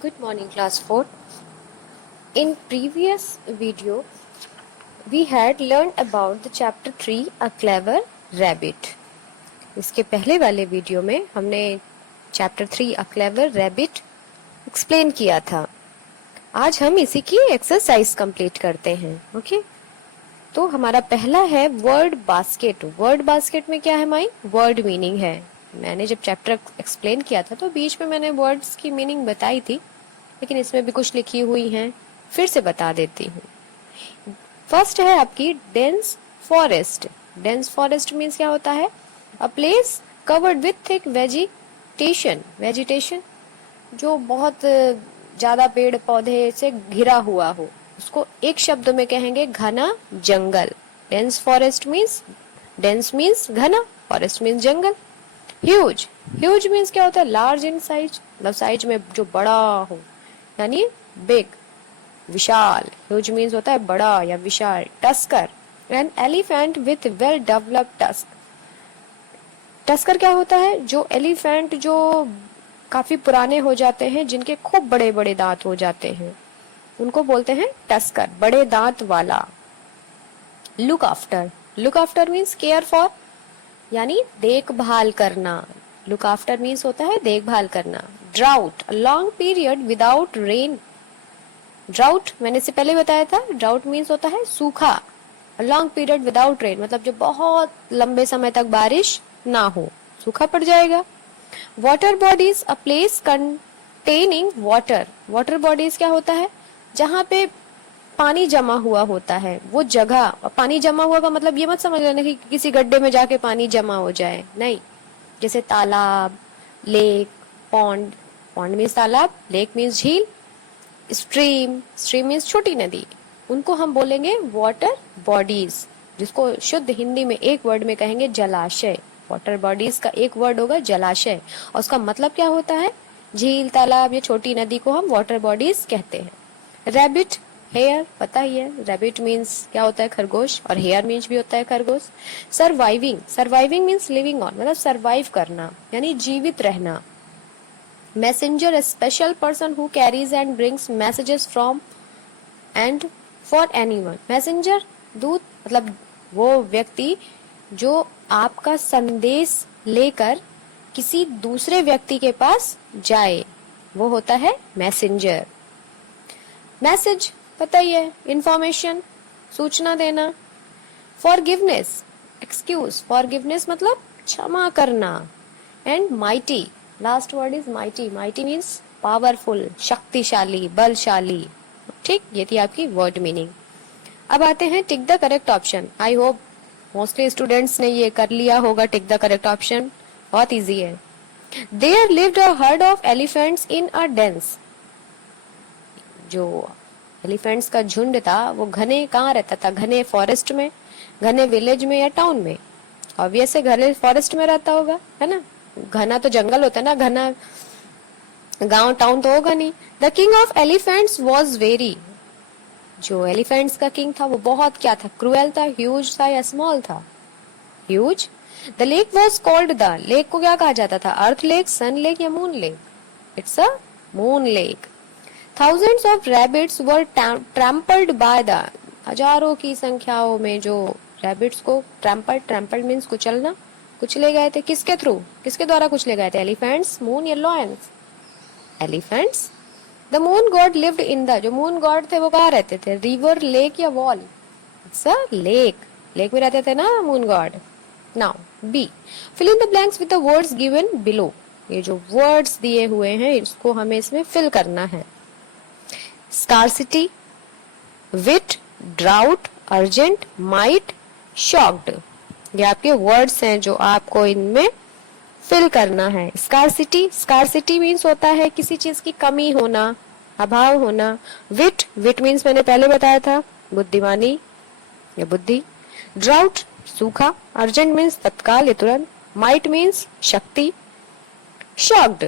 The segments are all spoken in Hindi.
Good morning, class 4. In previous video, we had learned about the chapter 3, A Clever Rabbit. इसके पहले वाले वीडियो में हमने chapter 3, A Clever Rabbit explain किया था. आज हम इसी की एक्सरसाइज कंप्लीट करते हैं. ओके तो हमारा पहला है वर्ड बास्केट. वर्ड बास्केट में क्या है माई? वर्ड मीनिंग है. मैंने जब चैप्टर एक्सप्लेन किया था तो बीच में मैंने वर्ड्स की मीनिंग बताई थी, लेकिन इसमें भी कुछ लिखी हुई हैं, फिर से बता देती हूँ. फर्स्ट है आपकी dense forest. Dense forest means क्या होता है? A place covered with thick vegetation. Vegetation जो बहुत ज्यादा पेड़ पौधे से घिरा हुआ हो, उसको एक शब्द में कहेंगे घना जंगल. Dense forest means, dense means घना, फॉरेस्ट मीन्स जंगल. ह्यूज. ह्यूज मीन्स क्या होता है? लार्ज इन साइज, मतलब साइज में जो बड़ा हो, यानी बिग, विशाल. ह्यूज मीन्स होता है बड़ा या विशाल. Tusker. An elephant with well developed tusk. Tusker क्या होता है? जो एलिफेंट जो काफी पुराने हो जाते हैं, जिनके खूब बड़े बड़े दांत हो जाते हैं, उनको बोलते हैं टस्कर, बड़े दांत वाला. Look after. Look after means care for, यानी देखभाल करना. लुक आफ्टर मीन्स होता है देखभाल करना. Drought. A long period without rain. Drought मैंने इससे पहले बताया था. ड्राउट मीन्स होता है सूखा. A long period without rain मतलब जो बहुत लंबे समय तक बारिश ना हो, सूखा पड़ जाएगा. Water bodies. A place containing water. Water bodies क्या होता है? जहाँ पे पानी जमा हुआ होता है, वो जगह. पानी जमा हुआ का मतलब ये मत समझ लेना कि किसी गड्ढे में जाके पानी जमा हो जाए, नहीं. जैसे तालाब, लेक, पॉन्ड. पॉन्ड मीन्स तालाब, लेक मीन्स झील, स्ट्रीम. स्ट्रीम मीन्स छोटी नदी. उनको हम बोलेंगे वाटर बॉडीज, जिसको शुद्ध हिंदी में एक वर्ड में कहेंगे जलाशय. वाटर बॉडीज का एक वर्ड होगा जलाशय, और उसका मतलब क्या होता है? झील, तालाब या छोटी नदी को हम वाटर बॉडीज कहते हैं. रैबिट, हेयर, पता ही है. रैबिट मीन्स क्या होता है? खरगोश, और हेयर मीन्स भी होता है खरगोश. Surviving. Surviving means living on, मतलब सर्वाइव करना, यानी जीवित रहना. Messenger, a special person who carries and brings messages from and for anyone. Messenger, दूत, मतलब वो व्यक्ति जो आपका संदेश लेकर किसी दूसरे व्यक्ति के पास जाए, वो होता है मैसेंजर. मैसेज पता ही है, इंफॉर्मेशन, सूचना देना. Forgiveness, excuse. फॉरगिवनेस मतलब क्षमा करना. And mighty, last word is mighty. Mighty means powerful, शक्तिशाली, बलशाली. ठीक, ये थी आपकी वर्ड मीनिंग. अब आते हैं tick the correct option. I hope mostly students ने ये कर लिया होगा. टिक द करेक्ट ऑप्शन बहुत इजी है. There lived a herd of elephants in a dense. जो एलिफेंट्स का झुंड था वो घने कहाँ रहता था? घने फॉरेस्ट में, घने विलेज में या टाउन में? ऑब्वियस है घने फॉरेस्ट में रहता होगा, है ना. घना तो जंगल होता है ना, घना गांव टाउन तो होगा नहीं. The king of elephants was very. जो एलिफेंट्स का किंग था वो बहुत क्या था? क्रूएल था, ह्यूज था या स्मॉल था? Huge. The lake was called. The lake को क्या कहा जाता था? अर्थ लेक, सन लेक या moon lake? It's a moon lake. Thousands of rabbits were trampled by the. हजारों की संख्याओं में जो रैबिट्स को ट्रैम्पल्ड मीन्स कुचलना, कुचले गए थे. किसके थ्रू, किसके द्वारा कुचले गए थे? एलिफेंट्स, मून या lions? Elephants. The moon god lived in the. जो मून गॉड थे वो कहाँ रहते थे? रिवर, लेक या wall? It's a lake. Lake में रहते थे ना moon god. Now B, fill in the blanks with the words given below. ये जो वर्ड्स दिए हुए हैं इसको हमें इसमें फिल करना है. स्कार्सिटी, विट, ड्राउट, अर्जेंट, माइट, शॉक्ड. ये आपके वर्ड्स हैं जो आपको इनमें फिल करना है. स्कार्सिटी. स्कार्सिटी मीन्स होता है किसी चीज की कमी होना, अभाव होना. विट. विट मीन्स मैंने पहले बताया था, बुद्धिमानी या बुद्धि. ड्राउट, सूखा. अर्जेंट मीन्स तत्काल या तुरंत. माइट मीन्स शक्ति. शॉक्ड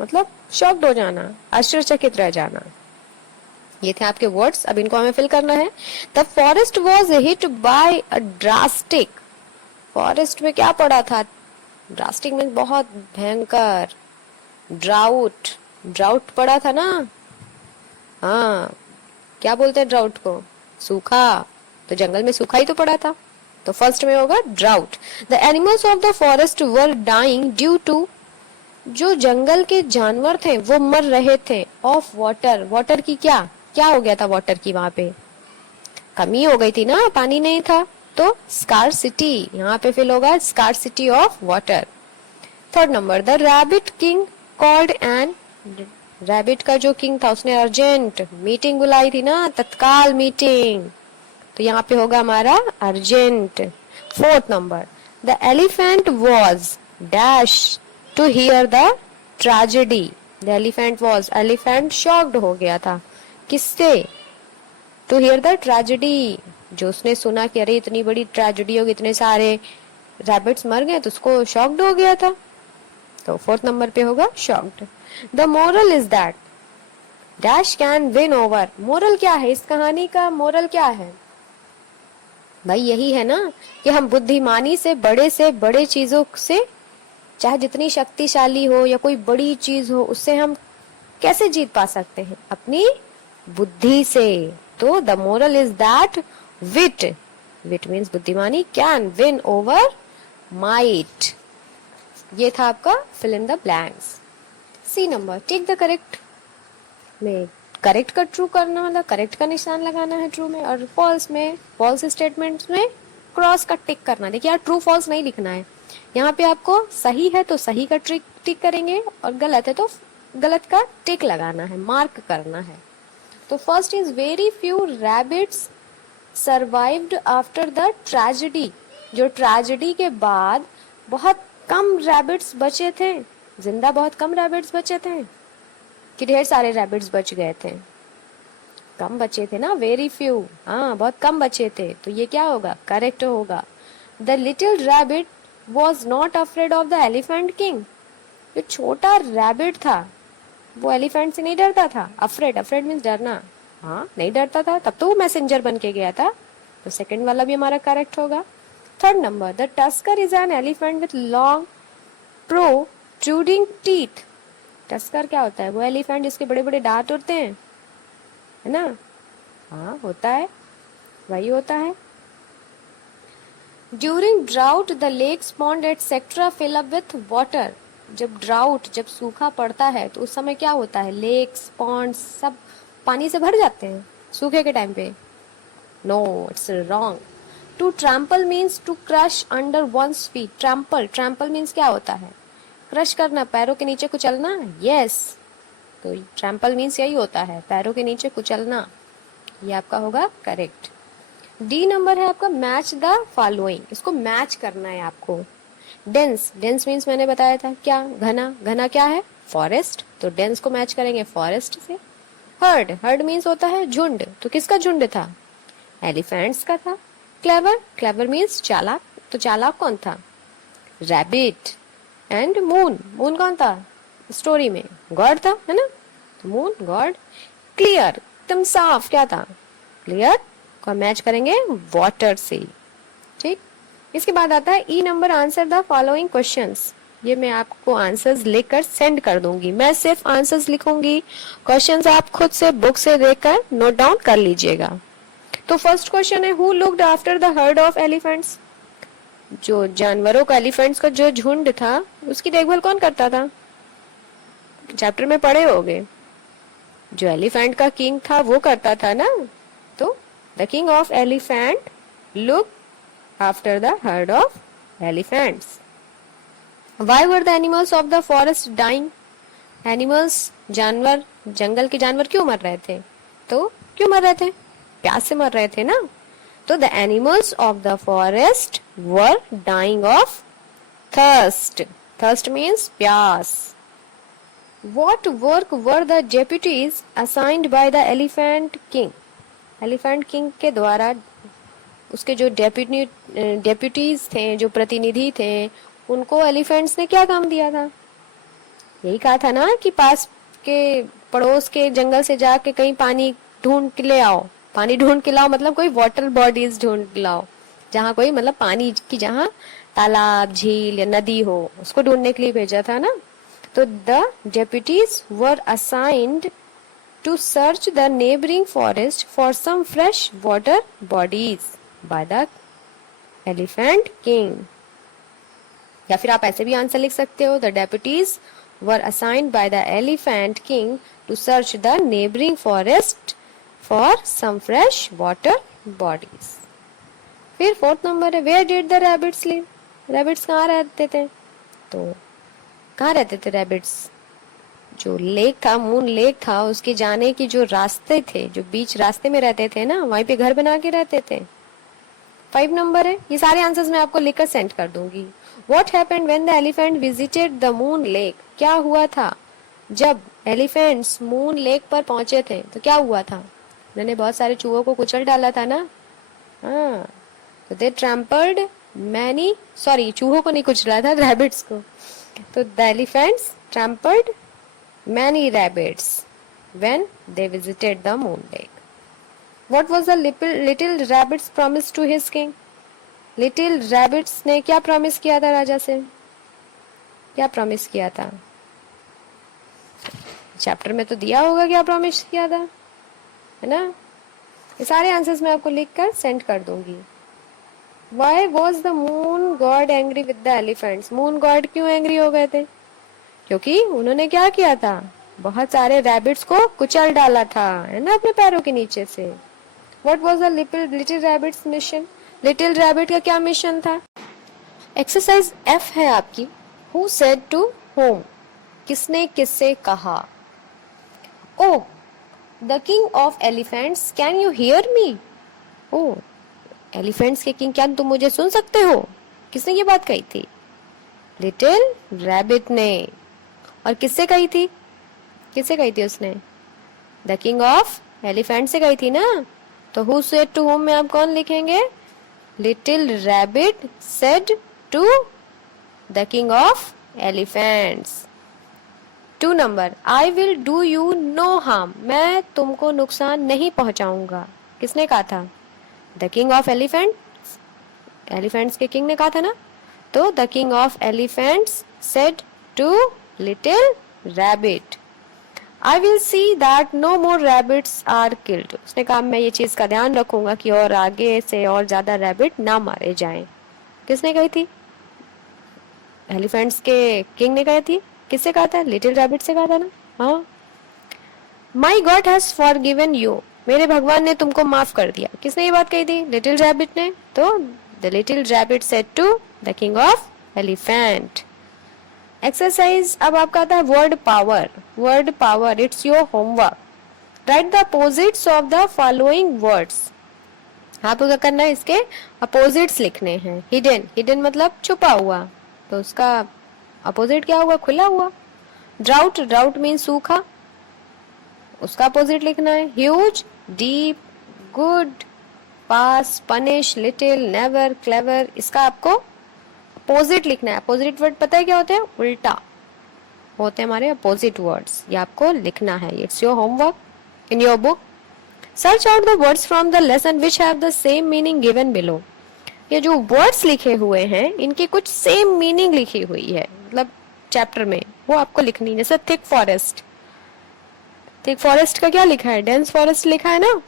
मतलब शॉक्ड हो जाना, आश्चर्यचकित रह जाना. ये थे आपके वर्ड्स. अब इनको हमें फिल करना है. The forest was hit by a drastic. Forest में क्या पड़ा था? ड्रास्टिक मीन्स बहुत भयंकर. ड्राउट ड्राउट पड़ा था ना। हाँ, क्या बोलते हैं ड्राउट को? सूखा। तो जंगल में सूखा ही तो पड़ा था, तो फर्स्ट में होगा drought. The animals of the forest were dying due to, जो जंगल के जानवर थे वो मर रहे थे, ऑफ वाटर, वाटर की क्या क्या हो गया था, वाटर की वहां पे कमी हो गई थी ना, पानी नहीं था, तो स्कार्सिटी, यहाँ पे फिल होगा scarcity of water. Third number, the rabbit king called an, rabbit का जो किंग था उसने अर्जेंट मीटिंग बुलाई थी ना, तत्काल मीटिंग, तो यहाँ पे होगा हमारा urgent. Fourth number, the elephant was dash to hear the tragedy, the elephant was, elephant shocked हो गया था, किससे? टू हियर द ट्रेजेडी, जो उसने सुना कि अरे इतनी बड़ी ट्रेजेडी होगी, इतने सारे रैबिट्स मर गए, तो उसको शॉक्ड हो गया था, तो फोर्थ नंबर पे होगा shocked. The moral is that dash can win over, moral क्या है इस कहानी का, मोरल क्या है भाई? यही है ना कि हम बुद्धिमानी से बड़े चीजों से, चाहे जितनी शक्तिशाली हो या कोई बड़ी चीज हो, उससे हम कैसे जीत पा सकते हैं? अपनी बुद्धि से। तो the moral is that wit, wit means बुद्धिमानी, कैन विन ओवर माइट। ये था आपका fill in the blanks. C number, take the correct में करेक्ट का ट्रू करना, मतलब करेक्ट का निशान लगाना है ट्रू में, और फॉल्स में, फॉल्स स्टेटमेंट्स में क्रॉस का टिक करना। देखिए यार, ट्रू फॉल्स नहीं लिखना है यहाँ पे, आपको सही है तो सही का टिक करेंगे, और गलत है तो गलत का टिक लगाना है, मार्क करना है। तो first is very few rabbits survived after the tragedy, जो ट्रेजेडी के बाद बहुत कम रैबिट्स बचे थे, जिंदा बहुत कम रैबिट्स बचे थे कि ढेर सारे रैबिट्स बच गए थे? कम बचे थे ना, वेरी फ्यू, हाँ बहुत कम बचे थे, तो ये क्या होगा, करेक्ट होगा। The little rabbit was not afraid of the elephant king, जो छोटा रैबिट था वो एलिफेंट से नहीं डरता था। अफ्रेड, अफ्रेड मीन्स डरना, हाँ नहीं डरता था, तब तो वो मैसेंजर बन के गया था, तो सेकंड वाला भी हमारा करेक्ट होगा। Third number, the tusker is an elephant with long protruding teeth, tusker क्या होता है? वो एलिफेंट जिसके बड़े बड़े दांत होते हैं, है ना? हाँ होता है, वही होता है। During drought the lakes pond etcetera fill up with water, जब ड्राउट, जब सूखा पड़ता है तो उस समय क्या होता है, लेक्स पॉन्ड्स सब पानी से भर जाते हैं सूखे के टाइम पे? No, it's wrong. To trample means to crush under one's feet, trample, trample means क्या होता है? क्रश करना, पैरों के नीचे कुचलना, यस, तो ट्रैम्पल मीन्स यही होता है, पैरों के नीचे कुचलना, ये आपका होगा करेक्ट। डी नंबर है आपका, मैच द फॉलोइंग, इसको मैच करना है आपको। डेंस, डेंस मीन्स मैंने बताया था क्या, घना, घना क्या है, फॉरेस्ट, तो डेंस को मैच करेंगे फॉरेस्ट से। हर्ड, हर्ड मीन्स होता है झुंड, तो किसका झुंड था, एलिफेंट्स का था। क्लेवर, क्लेवर मीन्स चालाक, तो चालाक कौन था, रैबिट। एंड मून, मून कौन था स्टोरी में, गॉड था, है ना, तो मून गॉड। क्लियर, एकदम साफ, क्या था, क्लियर को मैच करेंगे वाटर से, ठीक। इसके बाद आता है E number, answer the following questions, ये मैं आपको आंसर्स लेकर सेंड कर दूंगी, मैं सिर्फ आंसर्स लिखूंगी, क्वेश्चंस आप खुद से बुक से देखकर नोट डाउन कर लीजिएगा। तो फर्स्ट क्वेश्चन है, who looked after the herd of elephants, जो जानवरों का, एलिफेंट्स का जो झुंड था उसकी देखभाल कौन करता था, चैप्टर में पढ़े होगे, जो एलिफेंट का किंग था वो करता था ना, तो the king of elephant look after the herd of elephants. Why were the animals of the forest dying, animals, जानवर, जंगल के जानवर क्यों मर रहे थे, तो क्यों मर रहे थे, प्यास से मर रहे थे ना, तो the animals of the forest were dying of thirst, thirst means प्यास। What work were the deputies assigned by the elephant king? Elephant king के द्वारा उसके जो डेप्यूटीज थे, जो प्रतिनिधि थे, उनको एलिफेंट्स ने क्या काम दिया था, यही कहा था ना कि पास के पड़ोस के जंगल से जाके कहीं पानी ढूंढ के ले आओ, पानी ढूंढ के लाओ मतलब कोई वाटर बॉडीज ढूंढ के लाओ, जहाँ कोई मतलब पानी की, जहाँ तालाब, झील या नदी हो, उसको ढूंढने के लिए भेजा था ना। तो the deputies were assigned to search the neighboring forest for some fresh water bodies by the elephant king. या फिर आप ऐसे भी आंसर लिख सकते हो, the deputies were assigned by the elephant king to search the neighboring forest for some fresh water bodies. फिर फोर्थ नंबर है, where did the rabbits live? Rabbits कहाँ रहते थे? तो कहाँ रहते थे रैबिट्स? जो लेक था, मून लेक था, उसके जाने की जो रास्ते थे, जो बीच रास्ते में रहते थे ना, वहीं पे घर बना के रहते थे। 5 नंबर है, ये सारे आंसर्स मैं आपको लिखकर सेंड कर दूंगी। What happened when the elephant visited the moon lake? क्या हुआ था जब एलिफेंट्स मून लेक पर पहुंचे थे? तो क्या हुआ था? उन्होंने बहुत सारे चूहों को कुचल डाला था ना। हाँ, तो दे ट्रैम्पल्ड मैनी, सॉरी चूहों को नहीं कुचला था, रैबिट्स को। तो the elephants trampled many rabbits when they visited the moon lake. What was the little rabbit's promise to his king? Little rabbits ने क्या प्रॉमिस किया था राजा से? क्या प्रॉमिस किया था? चैप्टर में तो दिया होगा क्या प्रॉमिस किया था, है ना? ये सारे आंसर्स मैं आपको लिखकर सेंड कर दूंगी। Why was the moon god angry with the elephants? Moon God क्यों एंग्री हो गए थे? क्योंकि उन्होंने क्या किया था? बहुत सारे रैबिट्स को कुचल डाला था, है ना, अपने पैरों के नीचे से। What was the little rabbit's mission? Little rabbit का क्या मिशन था? एक्सरसाइज F है आपकी, Who said to whom? किसने किससे कहा? Oh, the king of elephants, can you hear me? Oh, elephants के किंग, क्या तुम मुझे सुन सकते हो? किसने ये बात कही थी? लिटिल रैबिट ने। और किससे कही थी? किससे कही थी उसने? द किंग ऑफ एलिफेंट से कही थी ना। तो हु सेड टू होम में आप कौन लिखेंगे? Little rabbit said to the king of elephants. 2 number, I will do you no harm, मैं तुमको नुकसान नहीं पहुंचाऊंगा। किसने कहा था? The king of elephants, elephants के किंग ने कहा था ना। तो the king of elephants said to little rabbit, I will see that no more rabbits are killed. उसने कहा मैं ये चीज का ध्यान रखूंगा कि और आगे से और ज्यादा रैबिट ना मारे जाएं। किसने कही थी? एलिफेंट्स के किंग ने कही थी। किससे कहा था? लिटिल रैबिट से कहा था ना। हाँ, माई गॉड हैज फॉरगिवन यू, मेरे भगवान ने तुमको माफ कर दिया। किसने ये बात कही थी? लिटिल रैबिट ने। तो the little rabbit said to the king of elephant. Exercise अब आपका आता है word power. Word power, it's your homework. Write the opposites of the following words. आपको क्या करना है? इसके अपोजिट्स लिखने हैं। हिडन, हिडन मतलब छुपा हुआ, तो उसका अपोजिट क्या होगा? खुला हुआ। ड्राउट, ड्राउट मीन सूखा, उसका अपोजिट लिखना है। ह्यूज, डीप, गुड, पास, पनिश, लिटिल, नेवर, क्लेवर, इसका आपको अपोजिट लिखना है। अपोजिट वर्ड पता है क्या होते हैं? उल्टा होते हैं हमारे अपोजिट वर्ड्स, ये आपको लिखना है। It's your homework in your book. Search out the words from the lesson which have the same meaning given below. ये जो वर्ड्स लिखे हुए हैं इनकी कुछ सेम मीनिंग लिखी हुई है, मतलब चैप्टर में, वो आपको लिखनी है। जैसे थिक फॉरेस्ट, थिक फॉरेस्ट का क्या लिखा है? डेंस फॉरेस्ट लिखा है ना,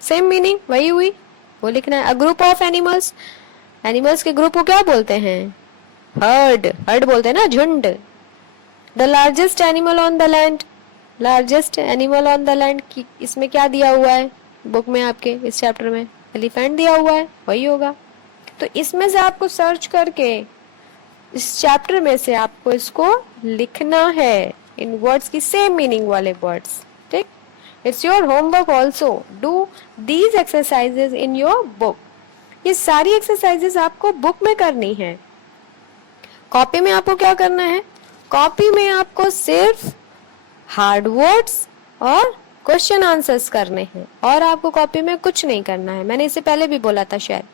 सेम मीनिंग वही हुई, वो लिखना है। A group of animals, animals के ग्रुप को क्या बोलते हैं? हर्ड, हर्ड बोलते हैं ना, झुंड। The largest animal on the land, largest animal on the land, इसमें क्या दिया हुआ है बुक में आपके? इस चैप्टर में एलिफेंट दिया हुआ है, वही होगा। तो इसमें से आपको सर्च करके इस चैप्टर में से आपको इसको लिखना है, इन वर्ड्स की सेम मीनिंग वाले वर्ड्स, ठीक? It's your homework also. Do these exercises in your book. ये सारी एक्सरसाइजेस आपको बुक में करनी है। कॉपी में आपको क्या करना है? कॉपी में आपको सिर्फ हार्ड वर्ड्स और क्वेश्चन आंसर्स करने हैं, और आपको कॉपी में कुछ नहीं करना है। मैंने इससे पहले भी बोला था शायद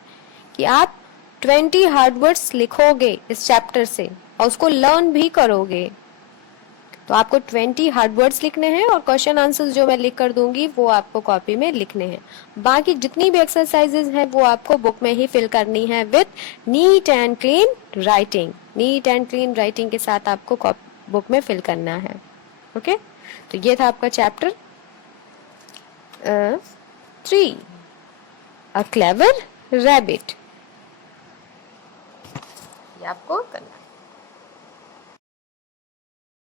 कि आप 20 हार्ड वर्ड्स लिखोगे इस चैप्टर से और उसको लर्न भी करोगे। तो आपको 20 हार्ड वर्ड्स लिखने हैं और क्वेश्चन आंसर्स जो मैं लिख कर दूंगी वो आपको कॉपी में लिखने हैं। बाकी जितनी भी एक्सरसाइजेज हैं वो आपको बुक में ही फिल करनी है with neat and clean writing. Neat and clean writing के साथ आपको बुक में फिल करना है। ओके, तो ये था आपका चैप्टर 3, अ क्लेवर रैबिट। ये आपको करना है।